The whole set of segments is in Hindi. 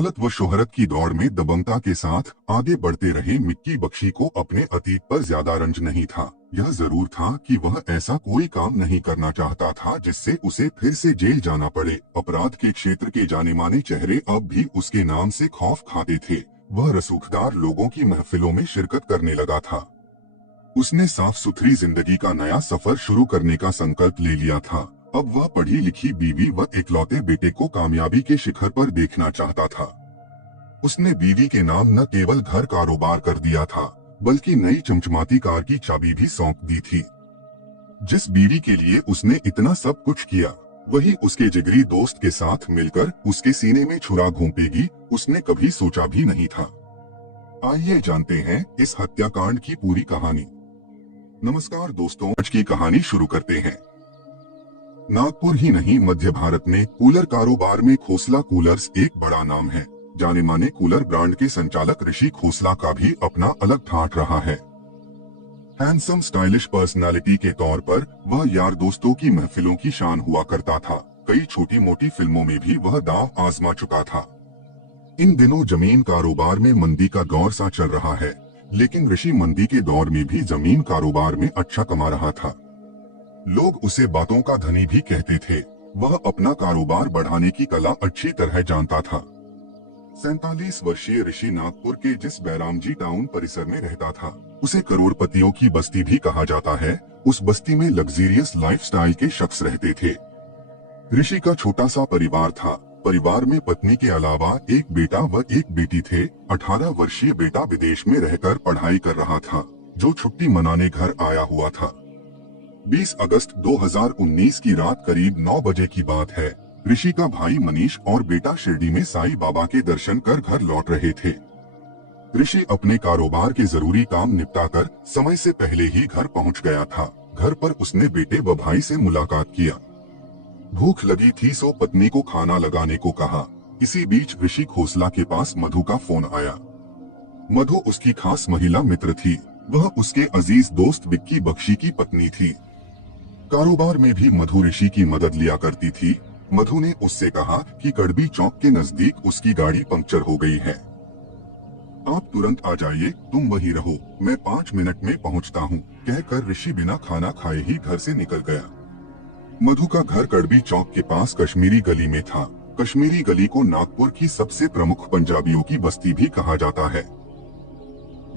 दौलत व शोहरत की दौड़ में दबंगता के साथ आगे बढ़ते रहे मिक्की बख्शी को अपने अतीत पर ज्यादा रंज नहीं था। यह जरूर था कि वह ऐसा कोई काम नहीं करना चाहता था जिससे उसे फिर से जेल जाना पड़े। अपराध के क्षेत्र के जाने माने चेहरे अब भी उसके नाम से खौफ खाते थे। वह रसूखदार लोगों की महफिलों में शिरकत करने लगा था। उसने साफ सुथरी जिंदगी का नया सफर शुरू करने का संकल्प ले लिया था। अब वह पढ़ी लिखी बीवी व इकलौते बेटे को कामयाबी के शिखर पर देखना चाहता था। उसने बीवी के नाम न केवल घर कारोबार कर दिया था, बल्कि नई चमचमाती कार की चाबी भी सौंप दी थी। जिस बीवी के लिए उसने इतना सब कुछ किया, वही उसके जिगरी दोस्त के साथ मिलकर उसके सीने में छुरा घोंपेगी, उसने कभी सोचा भी नहीं था। आइए जानते हैं इस हत्याकांड की पूरी कहानी। नमस्कार दोस्तों, आज की कहानी शुरू करते हैं। नागपुर ही नहीं, मध्य भारत में कूलर कारोबार में खोसला कूलर्स एक बड़ा नाम है। जाने माने कूलर ब्रांड के संचालक ऋषि खोसला का भी अपना अलग ठाठ रहा है। हैंडसम स्टाइलिश पर्सनालिटी के तौर पर वह यार दोस्तों की महफिलों की शान हुआ करता था। कई छोटी मोटी फिल्मों में भी वह दांव आजमा चुका था। इन दिनों जमीन कारोबार में मंदी का दौर सा चल रहा है, लेकिन ऋषि मंदी के दौर में भी जमीन कारोबार में अच्छा कमा रहा था। लोग उसे बातों का धनी भी कहते थे। वह अपना कारोबार बढ़ाने की कला अच्छी तरह जानता था। 47 वर्षीय ऋषि नागपुर के जिस बैरामजी टाउन परिसर में रहता था, उसे करोड़पतियों की बस्ती भी कहा जाता है। उस बस्ती में लग्जरियस लाइफस्टाइल के शख्स रहते थे। ऋषि का छोटा सा परिवार था। परिवार में पत्नी के अलावा एक बेटा व एक बेटी थे। 18 वर्षीय बेटा विदेश में रहकर पढ़ाई कर रहा था, जो छुट्टी मनाने घर आया हुआ था। 20 अगस्त 2019 की रात करीब 9 बजे की बात है। ऋषि का भाई मनीष और बेटा शिरडी में साईं बाबा के दर्शन कर घर लौट रहे थे। ऋषि अपने कारोबार के जरूरी काम निपटाकर समय से पहले ही घर पहुंच गया था। घर पर उसने बेटे व भाई से मुलाकात किया। भूख लगी थी सो पत्नी को खाना लगाने को कहा। इसी बीच ऋषि खोसला के पास मधु का फोन आया। मधु उसकी खास महिला मित्र थी। वह उसके अजीज दोस्त विक्की बख्शी की पत्नी थी। कारोबार में भी मधु ऋषि की मदद लिया करती थी। मधु ने उससे कहा कि कड़बी चौक के नजदीक उसकी गाड़ी पंक्चर हो गई है। आप तुरंत आ जाइए, तुम वहीं रहो, मैं 5 मिनट में पहुंचता हूं, कहकर ऋषि बिना खाना खाए ही घर से निकल गया। मधु का घर कड़बी चौक के पास कश्मीरी गली में था। कश्मीरी गली को नागपुर की सबसे प्रमुख पंजाबियों की बस्ती भी कहा जाता है।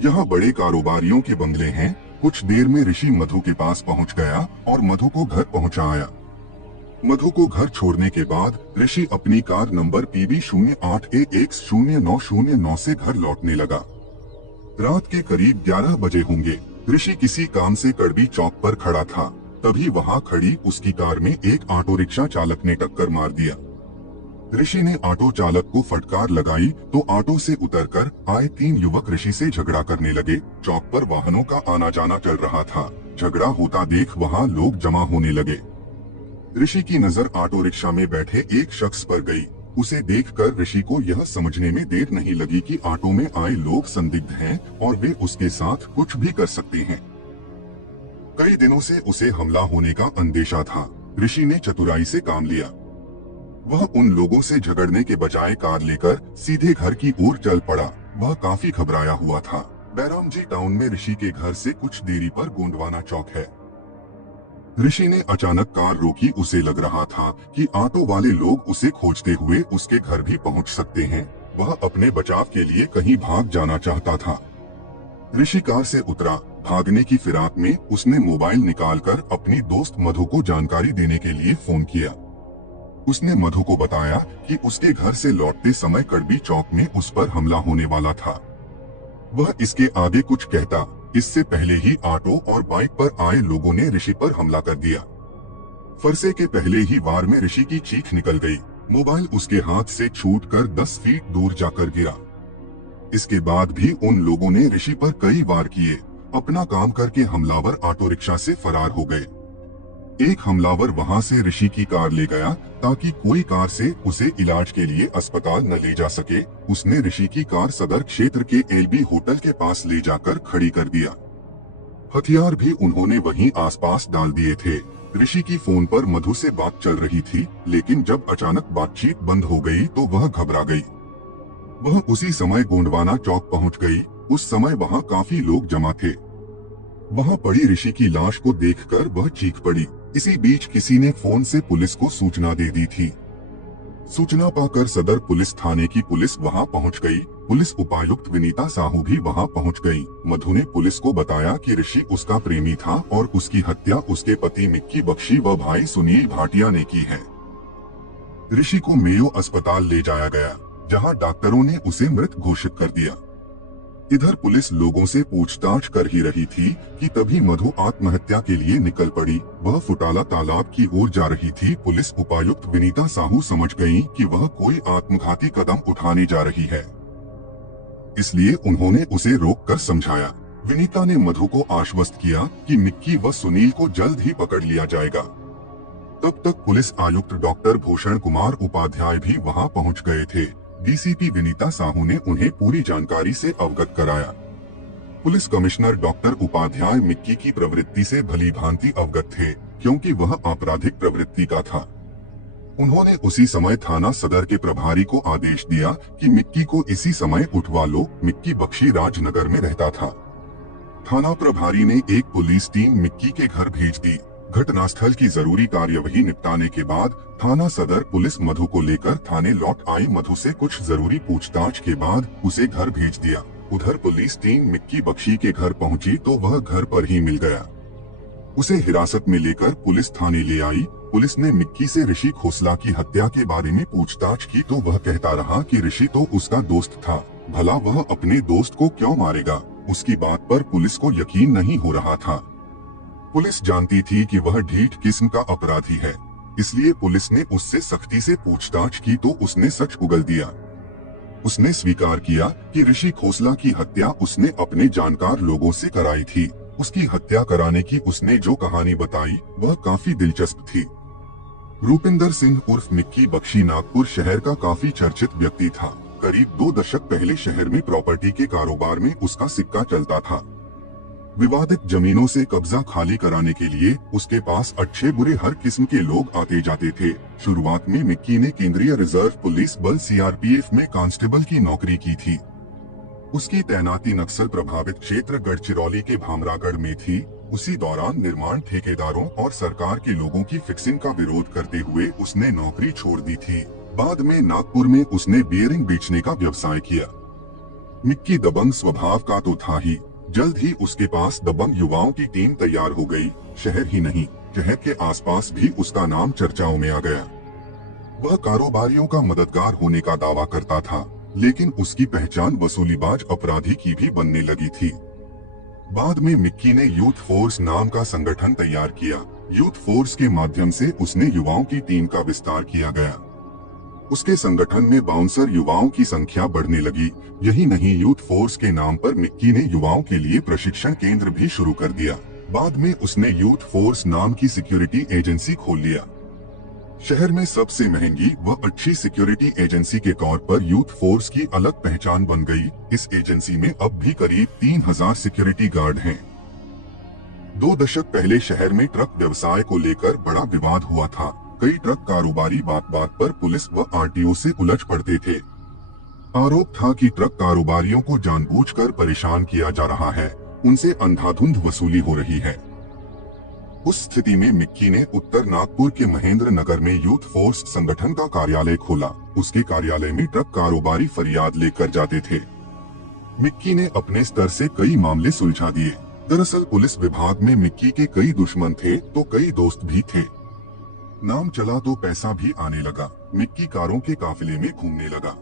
यहाँ बड़े कारोबारियों के बंगले हैं। कुछ देर में ऋषि मधु के पास पहुँच गया और मधु को घर पहुँचाया। मधु को घर छोड़ने के बाद ऋषि अपनी कार नंबर PB 08AX0909 से घर लौटने लगा। रात के करीब 11 बजे होंगे। ऋषि किसी काम से कड़बी चौक पर खड़ा था, तभी वहां खड़ी उसकी कार में एक ऑटो रिक्शा चालक ने टक्कर मार दिया। ऋषि ने ऑटो चालक को फटकार लगाई तो ऑटो से उतरकर आए 3 युवक ऋषि से झगड़ा करने लगे। चौक पर वाहनों का आना जाना चल रहा था। झगड़ा होता देख वहां लोग जमा होने लगे। ऋषि की नजर ऑटो रिक्शा में बैठे एक शख्स पर गई। उसे देखकर ऋषि को यह समझने में देर नहीं लगी कि ऑटो में आए लोग संदिग्ध हैं और वे उसके साथ कुछ भी कर सकते हैं। कई दिनों से उसे हमला होने का अंदेशा था। ऋषि ने चतुराई से काम लिया। वह उन लोगों से झगड़ने के बजाय कार लेकर सीधे घर की ओर चल पड़ा। वह काफी घबराया हुआ था। बैरामजी टाउन में ऋषि के घर से कुछ देरी पर गोंडवाना चौक है। ऋषि ने अचानक कार रोकी। उसे लग रहा था कि ऑटो वाले लोग उसे खोजते हुए उसके घर भी पहुंच सकते हैं। वह अपने बचाव के लिए कहीं भाग जाना चाहता था। ऋषि कार से उतरा। भागने की फिराक में उसने मोबाइल निकालकर अपनी दोस्त मधु को जानकारी देने के लिए फोन किया। उसने मधु को बताया कि उसके घर से लौटते समय कड़बी चौक में उस पर हमला होने वाला था। वह इसके आगे कुछ कहता, इससे पहले ही ऑटो और बाइक पर आए लोगों ने ऋषि पर हमला कर दिया। फरसे के पहले ही वार में ऋषि की चीख निकल गई। मोबाइल उसके हाथ से छूटकर 10 फीट दूर जाकर गिरा। इसके बाद भी उन लोगों ने ऋषि पर कई वार किए। अपना काम करके हमलावर ऑटो रिक्शा से फरार हो गए। एक हमलावर वहां से ऋषि की कार ले गया ताकि कोई कार से उसे इलाज के लिए अस्पताल न ले जा सके। उसने ऋषि की कार सदर क्षेत्र के LB होटल के पास ले जाकर खड़ी कर दिया। हथियार भी उन्होंने वहीं आसपास डाल दिए थे। ऋषि की फोन पर मधु से बात चल रही थी, लेकिन जब अचानक बातचीत बंद हो गई तो वह घबरा गई। वह उसी समय गोंडवाना चौक पहुंच गई। उस समय वहां काफी लोग जमा थे। वहां पड़ी ऋषि की लाश को देखकर वह चीख पड़ी। इसी बीच किसी ने फोन से पुलिस को सूचना दे दी थी। सूचना पाकर सदर पुलिस थाने की पुलिस वहां पहुंच गई। पुलिस उपायुक्त विनीता साहू भी वहां पहुंच गई। मधु ने पुलिस को बताया कि ऋषि उसका प्रेमी था और उसकी हत्या उसके पति मिक्की बख्शी व भाई सुनील भाटिया ने की है। ऋषि को मेयो अस्पताल ले जाया गया, जहां डॉक्टरों ने उसे मृत घोषित कर दिया। इधर पुलिस लोगों से पूछताछ कर ही रही थी कि तभी मधु आत्महत्या के लिए निकल पड़ी। वह फुटाला तालाब की ओर जा रही थी। पुलिस उपायुक्त विनीता साहू समझ गईं कि वह कोई आत्मघाती कदम उठाने जा रही है, इसलिए उन्होंने उसे रोककर समझाया। विनीता ने मधु को आश्वस्त किया कि मिक्की व सुनील को जल्द ही पकड़ लिया जाएगा। तब तक पुलिस आयुक्त डॉक्टर भूषण कुमार उपाध्याय भी वहां पहुंच गए थे। डीसीपी विनीता साहू ने उन्हें पूरी जानकारी से अवगत कराया। Police commissioner doctor Upadhyay Mikki की प्रवृत्ति से भली भांति अवगत थे, क्योंकि वह आपराधिक प्रवृत्ति का था। उन्होंने उसी समय थाना सदर के प्रभारी को आदेश दिया कि मिक्की को इसी समय उठवा लो। मिक्की बख्शी राजनगर में रहता था। थाना प्रभारी ने एक पुलिस टीम मिक्की के घर भेज दी। घटनास्थल की जरूरी कार्यवाही निपटाने के बाद थाना सदर पुलिस मधु को लेकर थाने लौट आई। मधु से कुछ जरूरी पूछताछ के बाद उसे घर भेज दिया। उधर पुलिस टीम मिक्की बख्शी के घर पहुंची तो वह घर पर ही मिल गया। उसे हिरासत में लेकर पुलिस थाने ले आई। पुलिस ने मिक्की से ऋषि खोसला की हत्या के बारे में पूछताछ की तो वह कहता रहा कि ऋषि तो उसका दोस्त था, भला वह अपने दोस्त को क्यों मारेगा। उसकी बात पर पुलिस को यकीन नहीं हो रहा था। पुलिस जानती थी कि वह ढीठ किस्म का अपराधी है, इसलिए पुलिस ने उससे सख्ती से पूछताछ की तो उसने सच उगल दिया। उसने स्वीकार किया कि ऋषि खोसला की हत्या उसने अपने जानकार लोगों से कराई थी। उसकी हत्या कराने की उसने जो कहानी बताई वह काफी दिलचस्प थी। रूपिंदर सिंह उर्फ मिक्की बख्शी नागपुर शहर का काफी चर्चित व्यक्ति था। करीब 2 दशक पहले शहर में प्रॉपर्टी के कारोबार में उसका सिक्का चलता था। विवादित जमीनों से कब्जा खाली कराने के लिए उसके पास अच्छे बुरे हर किस्म के लोग आते जाते थे। शुरुआत में मिक्की ने केंद्रीय रिजर्व पुलिस बल सीआरपीएफ में कांस्टेबल की नौकरी की थी। उसकी तैनाती नक्सल प्रभावित क्षेत्र गढ़चिरौली के भामरागढ़ में थी। उसी दौरान निर्माण ठेकेदारों और सरकार के लोगों की फिक्सिंग का विरोध करते हुए उसने नौकरी छोड़ दी थी। बाद में नागपुर में उसने बियरिंग बेचने का व्यवसाय किया। मिक्की दबंग स्वभाव का तो था ही, जल्द ही उसके पास दबंग युवाओं की टीम तैयार हो गई। शहर ही नहीं, शहर के आसपास भी उसका नाम चर्चाओं में आ गया। वह कारोबारियों का मददगार होने का दावा करता था, लेकिन उसकी पहचान वसूलीबाज अपराधी की भी बनने लगी थी। बाद में मिक्की ने यूथ फोर्स नाम का संगठन तैयार किया। यूथ फोर्स के माध्यम से उसने युवाओं की टीम का विस्तार किया गया। उसके संगठन में बाउंसर युवाओं की संख्या बढ़ने लगी। यही नहीं, यूथ फोर्स के नाम पर मिक्की ने युवाओं के लिए प्रशिक्षण केंद्र भी शुरू कर दिया। बाद में उसने यूथ फोर्स नाम की सिक्योरिटी एजेंसी खोल लिया। शहर में सबसे महंगी व अच्छी सिक्योरिटी एजेंसी के तौर पर यूथ फोर्स की अलग पहचान बन गई। इस एजेंसी में अब भी करीब 3000 सिक्योरिटी गार्ड हैं। 2 दशक पहले शहर में ट्रक व्यवसाय को लेकर बड़ा विवाद हुआ था। कई ट्रक कारोबारी बात बात पर पुलिस व आरटीओ से उलझ पड़ते थे। आरोप था कि ट्रक कारोबारियों को जानबूझकर परेशान किया जा रहा है, उनसे अंधाधुंध वसूली हो रही है। उस स्थिति में मिक्की ने उत्तर नागपुर के महेंद्र नगर में यूथ फोर्स संगठन का कार्यालय खोला। उसके कार्यालय में ट्रक कारोबारी फरियाद लेकर जाते थे। मिक्की ने अपने स्तर से कई मामले सुलझा दिए। दरअसल पुलिस विभाग में मिक्की के कई दुश्मन थे तो कई दोस्त भी थे। नाम चला तो पैसा भी आने लगा। मिक्की कारों के काफिले में घूमने लगा।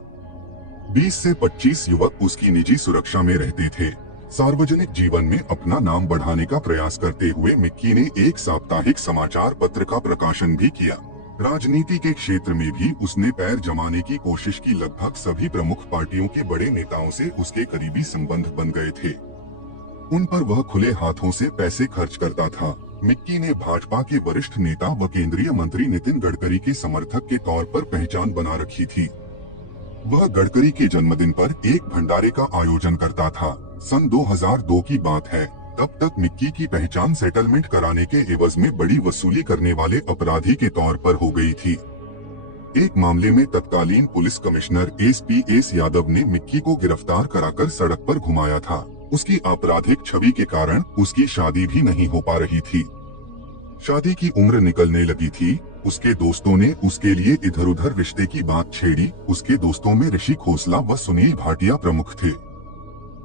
20 से 25 युवक उसकी निजी सुरक्षा में रहते थे। सार्वजनिक जीवन में अपना नाम बढ़ाने का प्रयास करते हुए मिक्की ने एक साप्ताहिक समाचार पत्र का प्रकाशन भी किया। राजनीति के क्षेत्र में भी उसने पैर जमाने की कोशिश की। लगभग सभी प्रमुख पार्टियों के बड़े नेताओं से उसके करीबी संबंध बन गए थे। उन पर वह खुले हाथों से पैसे खर्च करता था। मिक्की ने भाजपा के वरिष्ठ नेता व केंद्रीय मंत्री नितिन गडकरी के समर्थक के तौर पर पहचान बना रखी थी। वह गडकरी के जन्मदिन पर एक भंडारे का आयोजन करता था। सन 2002 की बात है। तब तक मिक्की की पहचान सेटलमेंट कराने के एवज में बड़ी वसूली करने वाले अपराधी के तौर पर हो गई थी। एक मामले में तत्कालीन पुलिस कमिश्नर एस यादव ने मिक्की को गिरफ्तार कराकर सड़क पर घुमाया था। उसकी आपराधिक छवि के कारण उसकी शादी भी नहीं हो पा रही थी। शादी की उम्र निकलने लगी थी। उसके दोस्तों ने उसके लिए इधर उधर रिश्ते की बात छेड़ी। उसके दोस्तों में ऋषि खोसला व सुनील भाटिया प्रमुख थे।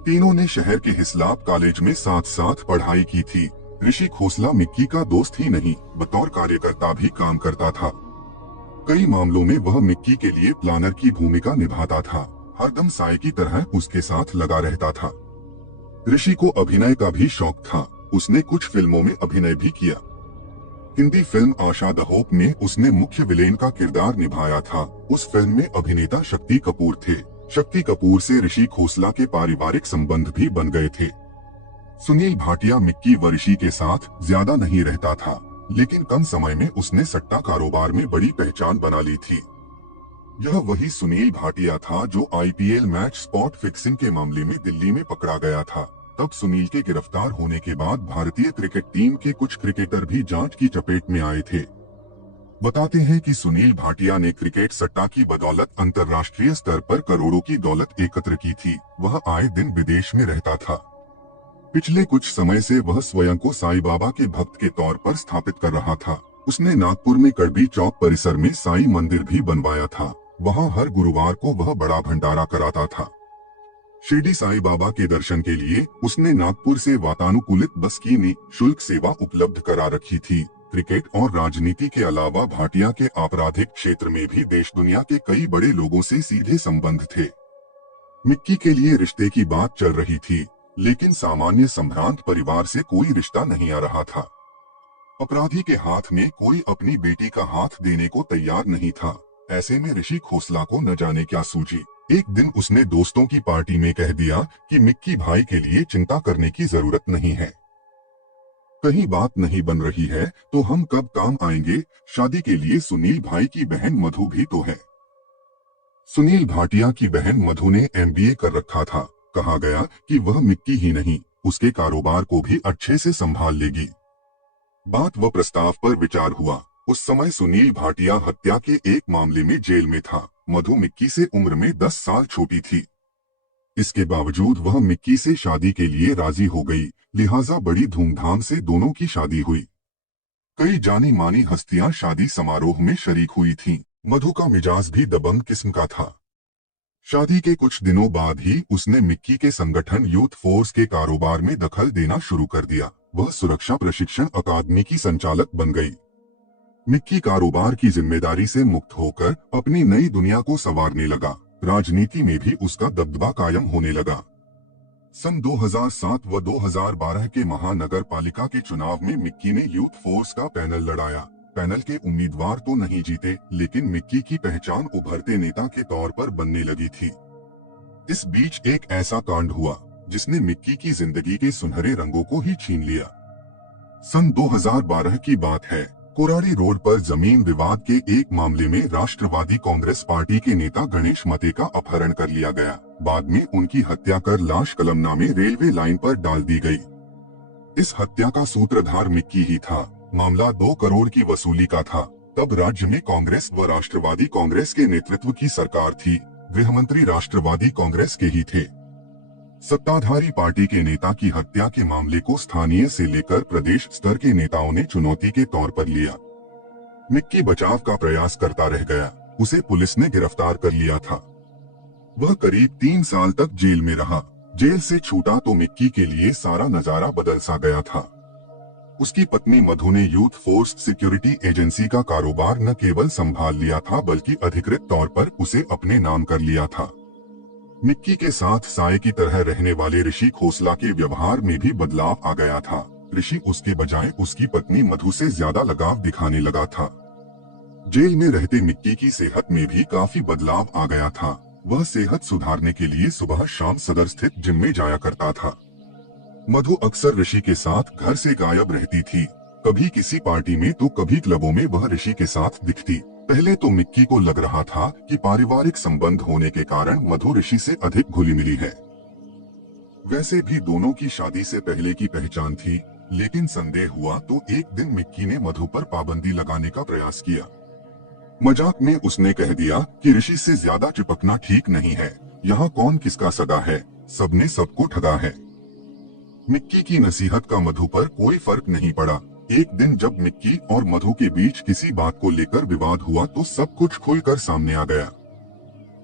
तीनों ने शहर के हिस्लाप कॉलेज में साथ साथ पढ़ाई की थी। ऋषि खोसला मिक्की का दोस्त ही नहीं, बतौर कार्यकर्ता भी काम करता था। कई मामलों में वह मिक्की के लिए प्लानर की भूमिका निभाता था। हरदम साय की तरह उसके साथ लगा रहता था। ऋषि को अभिनय का भी शौक था। उसने कुछ फिल्मों में अभिनय भी किया। Hindi film Asha the hope में उसने मुख्य विलेन का किरदार निभाया था। उस फिल्म में अभिनेता शक्ति कपूर थे। शक्ति कपूर से ऋषि खोसला के पारिवारिक संबंध भी बन गए थे। सुनील भाटिया मिक्की व ऋषि के साथ ज्यादा नहीं रहता था, लेकिन कम समय में उसने सट्टा कारोबार में बड़ी पहचान बना ली थी। यह वही सुनील भाटिया था जो IPL मैच स्पॉट फिक्सिंग के मामले में दिल्ली में पकड़ा गया था। तब सुनील के गिरफ्तार होने के बाद भारतीय क्रिकेट टीम के कुछ क्रिकेटर भी जांच की चपेट में आए थे। बताते हैं कि सुनील भाटिया ने क्रिकेट सट्टा की बदौलत अंतर्राष्ट्रीय स्तर पर करोड़ों की दौलत एकत्र की थी। वह आए दिन विदेश में रहता था। पिछले कुछ समय से वह स्वयं को साईं बाबा के भक्त के तौर पर स्थापित कर रहा था। उसने नागपुर में कड़बी चौक परिसर में साईं मंदिर भी बनवाया था। वहां हर गुरुवार को वह बड़ा भंडारा कराता था। शिरडी साईं बाबा के दर्शन के लिए उसने नागपुर से वातानुकूलित बस की निःशुल्क सेवा उपलब्ध करा रखी थी। क्रिकेट और राजनीति के अलावा भाटिया के आपराधिक क्षेत्र में भी देश दुनिया के कई बड़े लोगों से सीधे संबंध थे। मिक्की के लिए रिश्ते की बात चल रही थी, लेकिन सामान्य संभ्रांत परिवार से कोई रिश्ता नहीं आ रहा था। अपराधी के हाथ में कोई अपनी बेटी का हाथ देने को तैयार नहीं था। ऐसे में ऋषि खोसला को न जाने क्या सूझी। एक दिन उसने दोस्तों की पार्टी में कह दिया कि मिक्की भाई के लिए चिंता करने की जरूरत नहीं है। कहीं बात नहीं बन रही है तो हम कब काम आएंगे? शादी के लिए सुनील भाई की बहन मधु भी तो है। सुनील भाटिया की बहन मधु ने MBA कर रखा था। कहा गया कि वह मिक्की ही नहीं, उसके कारोबार को भी अच्छे से संभाल लेगी। बात व प्रस्ताव पर विचार हुआ। उस समय सुनील भाटिया हत्या के एक मामले में जेल में था। मधु मिक्की से उम्र में 10 साल छोटी थी। इसके बावजूद वह मिक्की से शादी के लिए राजी हो गई, लिहाजा बड़ी धूमधाम से दोनों की शादी हुई। कई जानी मानी हस्तियां शादी समारोह में शरीक हुई थीं। मधु का मिजाज भी दबंग किस्म का था। शादी के कुछ दिनों बाद ही उसने मिक्की के संगठन यूथ फोर्स के कारोबार में दखल देना शुरू कर दिया। वह सुरक्षा प्रशिक्षण अकादमी की संचालक बन गई। मिक्की कारोबार की जिम्मेदारी से मुक्त होकर अपनी नई दुनिया को संवारने लगा। राजनीति में भी उसका दबदबा कायम होने लगा। सन 2007 व 2012 के महानगर पालिका के चुनाव में मिक्की ने यूथ फोर्स का पैनल लड़ाया। पैनल के उम्मीदवार तो नहीं जीते, लेकिन मिक्की की पहचान उभरते नेता के तौर पर बनने लगी थी। इस बीच एक ऐसा कांड हुआ जिसने मिक्की की जिंदगी के सुनहरे रंगों को ही छीन लिया। सन 2012 की बात है। कोराड़ी रोड पर जमीन विवाद के एक मामले में राष्ट्रवादी कांग्रेस पार्टी के नेता गणेश मते का अपहरण कर लिया गया। बाद में उनकी हत्या कर लाश कलमना में रेलवे लाइन पर डाल दी गई। इस हत्या का सूत्रधार मिक्की ही था। मामला 2 करोड़ की वसूली का था। तब राज्य में कांग्रेस व राष्ट्रवादी कांग्रेस के नेतृत्व की सरकार थी। गृहमंत्री राष्ट्रवादी कांग्रेस के ही थे। सत्ताधारी पार्टी के नेता की हत्या के मामले को स्थानीय से लेकर प्रदेश स्तर के नेताओं ने चुनौती के तौर पर लिया। मिक्की बचाव का प्रयास करता रह गया। उसे पुलिस ने गिरफ्तार कर लिया था। वह करीब 3 साल तक जेल में रहा। जेल से छूटा तो मिक्की के लिए सारा नजारा बदल सा गया था। उसकी पत्नी मधु ने यूथ फोर्स सिक्योरिटी एजेंसी का कारोबार न केवल संभाल लिया था, बल्कि अधिकृत तौर पर उसे अपने नाम कर लिया था। मिक्की के साथ साय की तरह रहने वाले ऋषि खोसला के व्यवहार में भी बदलाव आ गया था। ऋषि उसके बजाय उसकी पत्नी मधु से ज्यादा लगाव दिखाने लगा था। जेल में रहते मिक्की की सेहत में भी काफी बदलाव आ गया था। वह सेहत सुधारने के लिए सुबह शाम सदर स्थित जिम में जाया करता था। मधु अक्सर ऋषि के साथ घर से गायब रहती थी। कभी किसी पार्टी में तो कभी क्लबों में वह ऋषि के साथ दिखती। पहले तो मिक्की को लग रहा था कि पारिवारिक संबंध होने के कारण मधु ऋषि से अधिक घुली मिली है। वैसे भी दोनों की शादी से पहले की पहचान थी, लेकिन संदेह हुआ तो एक दिन मिक्की ने मधु पर पाबंदी लगाने का प्रयास किया। मजाक में उसने कह दिया कि ऋषि से ज्यादा चिपकना ठीक नहीं है। यहाँ कौन किसका सगा है, सबने सबको ठगा है। मिक्की की नसीहत का मधु पर कोई फर्क नहीं पड़ा। एक दिन जब मिक्की और मधु के बीच किसी बात को लेकर विवाद हुआ तो सब कुछ खुलकर सामने आ गया।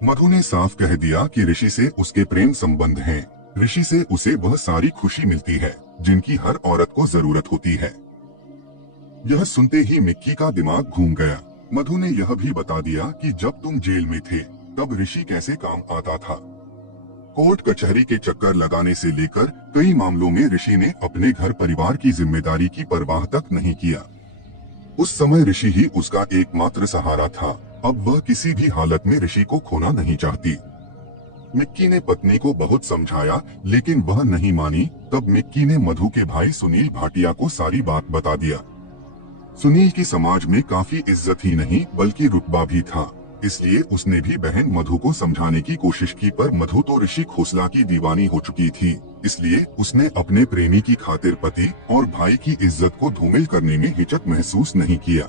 मधु ने साफ कह दिया कि ऋषि से उसके प्रेम संबंध हैं। ऋषि से उसे वह सारी खुशी मिलती है जिनकी हर औरत को जरूरत होती है। यह सुनते ही मिक्की का दिमाग घूम गया। मधु ने यह भी बता दिया कि जब तुम जेल में थे तब ऋषि कैसे काम आता था। कोर्ट कचहरी के चक्कर लगाने से लेकर कई मामलों में ऋषि ने अपने घर परिवार की जिम्मेदारी की परवाह तक नहीं किया। उस समय ऋषि ही उसका एकमात्र सहारा था। अब वह किसी भी हालत में ऋषि को खोना नहीं चाहती। मिक्की ने पत्नी को बहुत समझाया लेकिन वह नहीं मानी। तब मिक्की ने मधु के भाई सुनील भाटिया को सारी बात बता दिया। सुनील की समाज में काफी इज्जत ही नहीं बल्कि रुतबा भी था, इसलिए उसने भी बहन मधु को समझाने की कोशिश की, पर मधु तो ऋषि खोसला की दीवानी हो चुकी थी। इसलिए उसने अपने प्रेमी की खातिर पति और भाई की इज्जत को धूमिल करने में हिचक महसूस नहीं किया।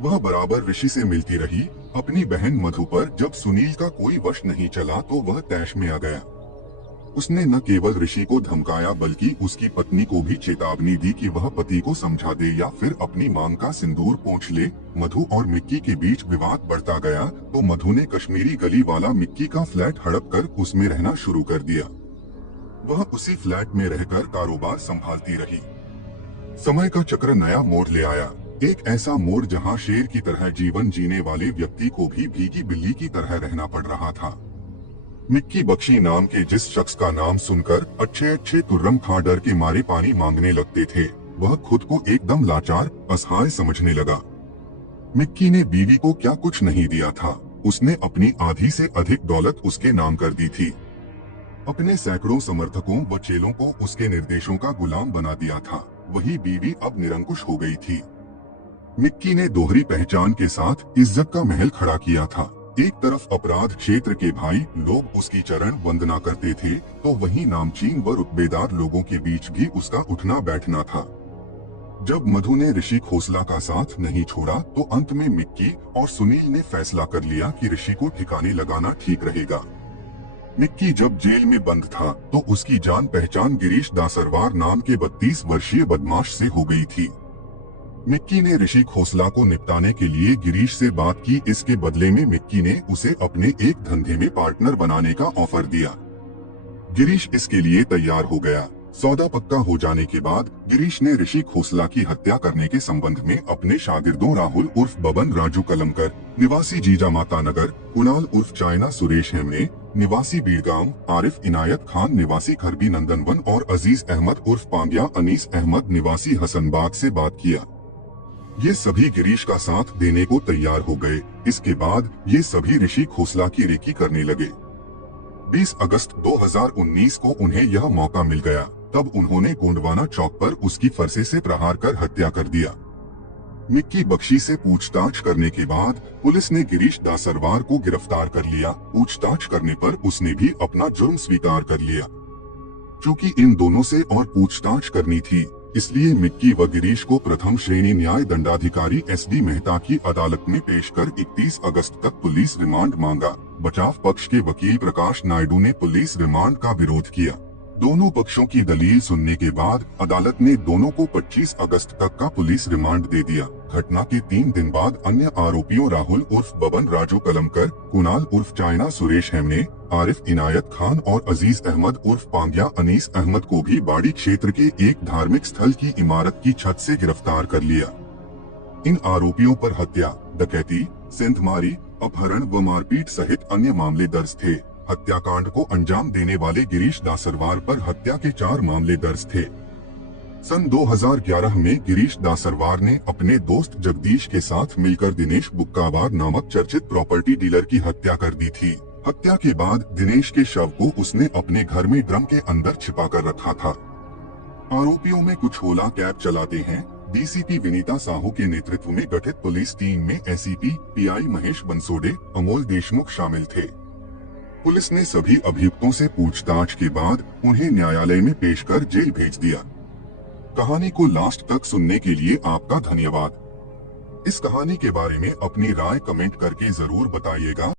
वह बराबर ऋषि से मिलती रही अपनी बहन मधु पर। जब सुनील का कोई वश नहीं चला तो वह तैश में आ गया। उसने न केवल ऋषि को धमकाया बल्कि उसकी पत्नी को भी चेतावनी दी कि वह पति को समझा दे या फिर अपनी मांग का सिंदूर पोंछ ले। मधु और मिक्की के बीच विवाद बढ़ता गया तो मधु ने कश्मीरी गली वाला मिक्की का फ्लैट हड़प कर उसमें रहना शुरू कर दिया। वह उसी फ्लैट में रहकर कारोबार संभालती रही। समय का चक्र नया मोड़ ले आया, एक ऐसा मोड़ जहां शेर की तरह जीवन जीने वाले व्यक्ति को भी भीगी बिल्ली की तरह रहना पड़ रहा था। मिक्की बख्शी नाम के जिस शख्स का नाम सुनकर अच्छे तुर्रम खां डर के मारे पानी मांगने लगते थे, वह खुद को एकदम लाचार असहाय समझने लगा। मिक्की ने बीवी को क्या कुछ नहीं दिया था। उसने अपनी आधी से अधिक दौलत उसके नाम कर दी थी। अपने सैकड़ों समर्थकों व चेलों को उसके निर्देशों का गुलाम बना दिया था। वही बीवी अब निरंकुश हो गई थी। मिक्की ने दोहरी पहचान के साथ इज्जत का महल खड़ा किया था। एक तरफ अपराध क्षेत्र के भाई लोग उसकी चरण वंदना करते थे तो वहीं नामचीन व रुतबेदार लोगों के बीच भी उसका उठना बैठना था। जब मधु ने ऋषि खोसला का साथ नहीं छोड़ा तो अंत में मिक्की और सुनील ने फैसला कर लिया कि ऋषि को ठिकाने लगाना ठीक रहेगा। मिक्की जब जेल में बंद था तो उसकी जान पहचान गिरीश दासरवार नाम के 32 वर्षीय बदमाश से हो गई थी। मिक्की ने ऋषि खोसला को निपटाने के लिए गिरीश से बात की। इसके बदले में मिक्की ने उसे अपने एक धंधे में पार्टनर बनाने का ऑफर दिया। गिरीश इसके लिए तैयार हो गया। सौदा पक्का हो जाने के बाद गिरीश ने ऋषि खोसला की हत्या करने के संबंध में अपने शागिर्दों राहुल उर्फ बबन राजू कलमकर निवासी जीजा माता नगर, कुणाल उर्फ चाइना सुरेश हेमने निवासी बीड़गांव, आरिफ इनायत खान निवासी खरबी नंदनवन और अजीज अहमद उर्फ पांग्या अनीस अहमद निवासी हसनबाग से बात किया। ये सभी गिरीश का साथ देने को तैयार हो गए। इसके बाद ये सभी ऋषि खोसला की रेकी करने लगे। 20 अगस्त 2019 को उन्हें यह मौका मिल गया। तब उन्होंने गोंडवाना चौक पर उसकी फरसे से प्रहार कर हत्या कर दिया। मिक्की बख्शी से पूछताछ करने के बाद पुलिस ने गिरीश दासरवार को गिरफ्तार कर लिया। पूछताछ करने पर उसने भी अपना जुर्म स्वीकार कर लिया। चूँकि इन दोनों से और पूछताछ करनी थी, इसलिए मिक्की व गिरीश को प्रथम श्रेणी न्याय दंडाधिकारी SD मेहता की अदालत में पेश कर 31 अगस्त तक पुलिस रिमांड मांगा। बचाव पक्ष के वकील प्रकाश नायडू ने पुलिस रिमांड का विरोध किया। दोनों पक्षों की दलील सुनने के बाद अदालत ने दोनों को 25 अगस्त तक का पुलिस रिमांड दे दिया। घटना के 3 दिन बाद अन्य आरोपियों राहुल उर्फ बबन राजू कलमकर, कुणाल उर्फ चाइना सुरेश हेमने, आरिफ इनायत खान और अजीज अहमद उर्फ पांग्या अनीस अहमद को भी बाड़ी क्षेत्र के एक धार्मिक स्थल की इमारत की छत से गिरफ्तार कर लिया। इन आरोपियों पर हत्या, डकैती, सेंधमारी, अपहरण व मारपीट सहित अन्य मामले दर्ज थे। हत्याकांड को अंजाम देने वाले गिरीश दासरवार पर हत्या के 4 मामले दर्ज थे। सन 2011 में गिरीश दासरवार ने अपने दोस्त जगदीश के साथ मिलकर दिनेश बुक्कावार नामक चर्चित प्रॉपर्टी डीलर की हत्या कर दी थी। हत्या के बाद दिनेश के शव को उसने अपने घर में ड्रम के अंदर छिपा कर रखा था। आरोपियों में कुछ होला कैब चलाते हैं DCP विनीता साहू के नेतृत्व में गठित पुलिस टीम में SCP PI महेश बंसोडे, अमोल देशमुख शामिल थे। पुलिस ने सभी अभियुक्तों से पूछताछ के बाद उन्हें न्यायालय में पेश कर जेल भेज दिया। कहानी को लास्ट तक सुनने के लिए आपका धन्यवाद। इस कहानी के बारे में अपनी राय कमेंट करके जरूर बताइएगा।